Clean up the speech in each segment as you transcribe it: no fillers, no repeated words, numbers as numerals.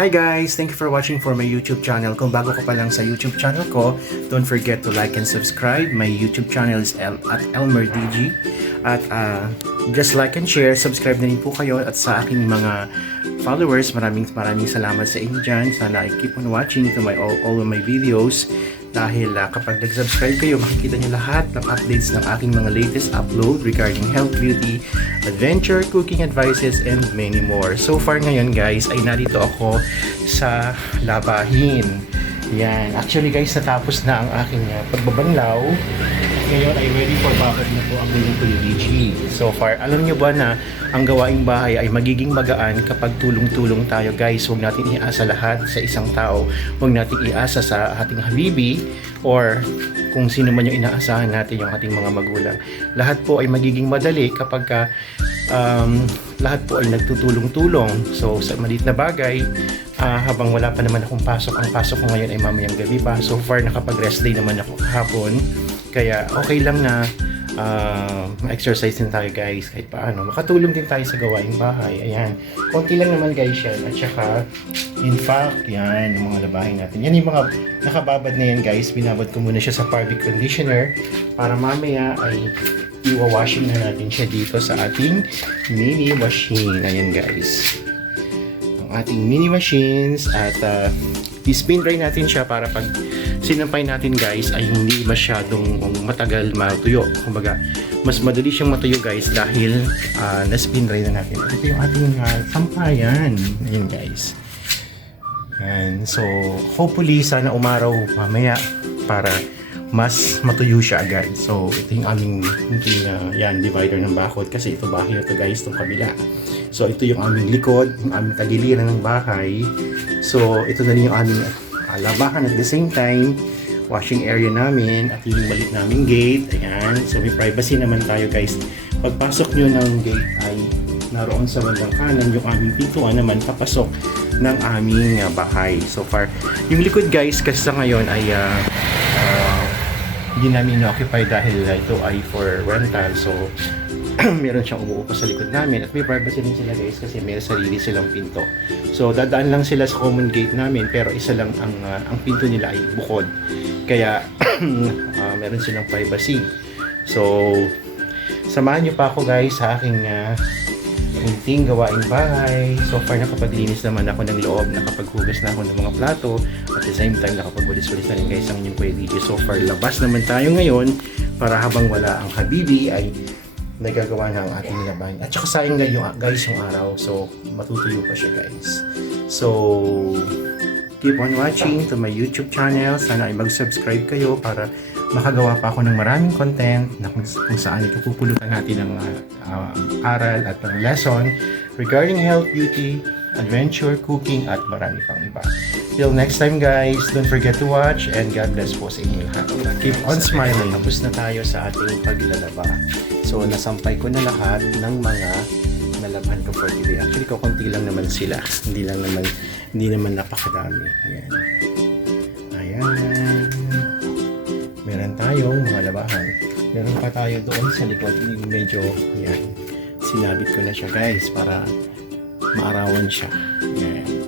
Hi guys! Thank you for watching for my YouTube channel. Kung bago ka pa lang sa YouTube channel ko, don't forget to like and subscribe. My YouTube channel is at ElmerDG. At just like and share, subscribe na rin po kayo. At sa aking mga followers, maraming salamat sa inyo dyan. Sana I keep on watching to all of my videos. Dahil kapag nag-subscribe kayo, makikita nyo lahat ng updates ng aking mga latest upload regarding health, beauty, adventure, cooking advices, and many more. So far ngayon guys, ay narito ako sa Labahin. Yan. Actually guys, natapos na ang aking pagbabanlaw. Ngayon ay ready for bakod na po ang Luluto UDG. So far, alam nyo ba na ang gawaing bahay ay magiging magaan kapag tulong-tulong tayo guys. Huwag natin iasa lahat sa isang tao. Huwag natin iasa sa ating habibi or kung sino man yung inaasahan natin, yung ating mga magulang. Lahat po ay magiging madali kapag lahat po ay nagtutulong-tulong. So sa maliit na bagay, habang wala pa naman akong pasok, ang pasok ko ngayon ay mamayang gabi pa. So far nakapag-rest day naman ako kahapon. Kaya okay lang na ma-exercise din tayo guys kahit paano. Makatulong din tayo sa gawaing bahay. Ayan. Konti lang naman guys yan. At saka, in fact, yan, yung mga labahin natin. Yan yung mga nakababad na yan guys. Binabad ko muna siya sa fabric conditioner para mamaya ay iwa-washing na natin siya dito sa ating mini machine. Ayan guys. Ang ating mini machines at i-spin dry natin siya para pag sinampay natin guys ay hindi masyadong matagal matuyo. Kumbaga, mas madali siyang matuyo guys dahil na-spin dry na natin. Ito yung ating sampayan. Ayan guys. Ayan. So, hopefully sana umaraw mamaya para mas matuyo siya agad. So, ito yung aming divider ng bakod kasi ito bahay ito guys, itong kabila. So, ito yung aming likod, yung aming tagiliran ng bahay. So, ito na rin yung aming labahan at the same time washing area namin at yung balik naming gate. Ayan, so may privacy naman tayo guys. Pagpasok nyo ng gate ay naroon sa bandang kanan, yung aming pintuan naman papasok ng aming bahay. So far yung likod guys kasi sa ngayon ay hindi namin na-occupy dahil ito ay for rental. So meron siyang umuupo sa likod namin at may privacy din sila guys kasi may sarili silang pinto. So dadaan lang sila sa common gate namin pero isa lang ang pinto nila ay bukod. Kaya meron silang privacy. So samahan niyo pa ako guys sa aking munting gawaing bahay. So far nakapaglinis naman ako ng loob, nakapaghugas na ako ng mga plato at the same time nakapagwalis-walis na rin guys ang inyong Kuya DJ. So far labas naman tayo ngayon para habang wala ang habibi ay nagagawa na ang ating labahin. At saka sayang guys yung araw. So, matutuyo pa siya guys. So, keep on watching to my YouTube channel. Sana ay mag-subscribe kayo para makagawa pa ako ng maraming content na kung saan ipupulutan natin ng aral at ng lesson regarding health, beauty, adventure, cooking, at marami pang iba. Till next time guys, don't forget to watch and God bless po sa inyo lahat. Keep on smiling. Tapos na tayo sa ating paglalaba. So, nasampay ko na lahat ng mga nalaban ko for today. Actually, kukunti lang naman sila. Hindi naman napakadami. Ayan. Ayan. Meron tayong mga labahan. Meron pa tayo doon sa likod. Medyo, ayan. Sinabit ko na siya guys para maarawan siya. Ayan.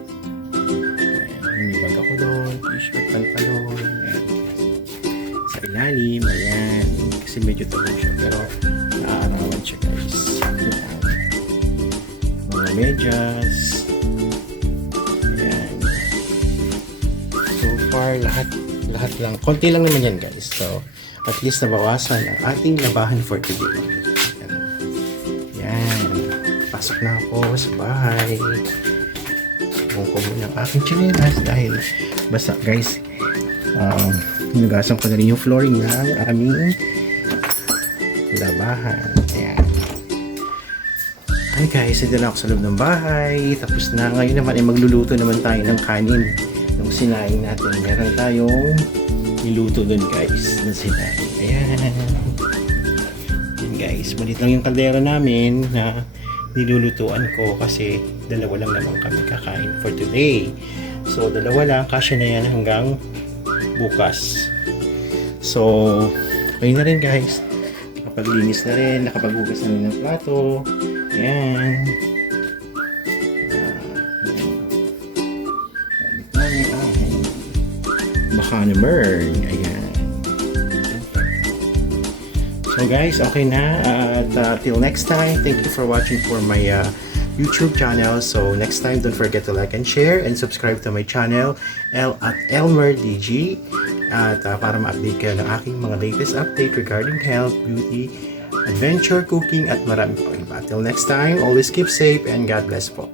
Ayan. Umibag ako doon. T-shirt, pantalon. Ayan. Sa ilalim. Ayan. Kasi medyo talong siya. Pero, naarawan siya guys. Ayan. Mga medyas. Ayan. So far, lahat lang. Konti lang naman yan guys. So, at least nabawasan ang ating labahan for today. Ayan. Pasok na ako sa bahay. Buko muna ang aking chinelas dahil basta guys. Hinugasan ko na rin yung flooring ng aming labahan. Ayan. Hi guys, ito na ako sa loob ng bahay. Tapos na. Ngayon naman ay magluluto naman tayo ng kanin. Yung sinaing natin. Meron tayong niluto dun guys. Ng sinaing. Ayan. Ayan guys. Malit lang yung kaldera namin na nilulutuan ko kasi dalawa lang naman kami kakain for today. So, dalawa lang. Kasya na yan hanggang bukas. So, okay na rin guys. Nakapaglinis na rin, nakapaghugas na rin ng plato. Ayan. Mahanimer. Ayan. So guys, okay na. Till next time, thank you for watching for my YouTube channel. So next time, don't forget to like and share and subscribe to my channel, at Elmer DG. At para ma-update kayo ng aking mga latest update regarding health, beauty, adventure, cooking, at marami pa iba. Till next time, always keep safe and God bless po.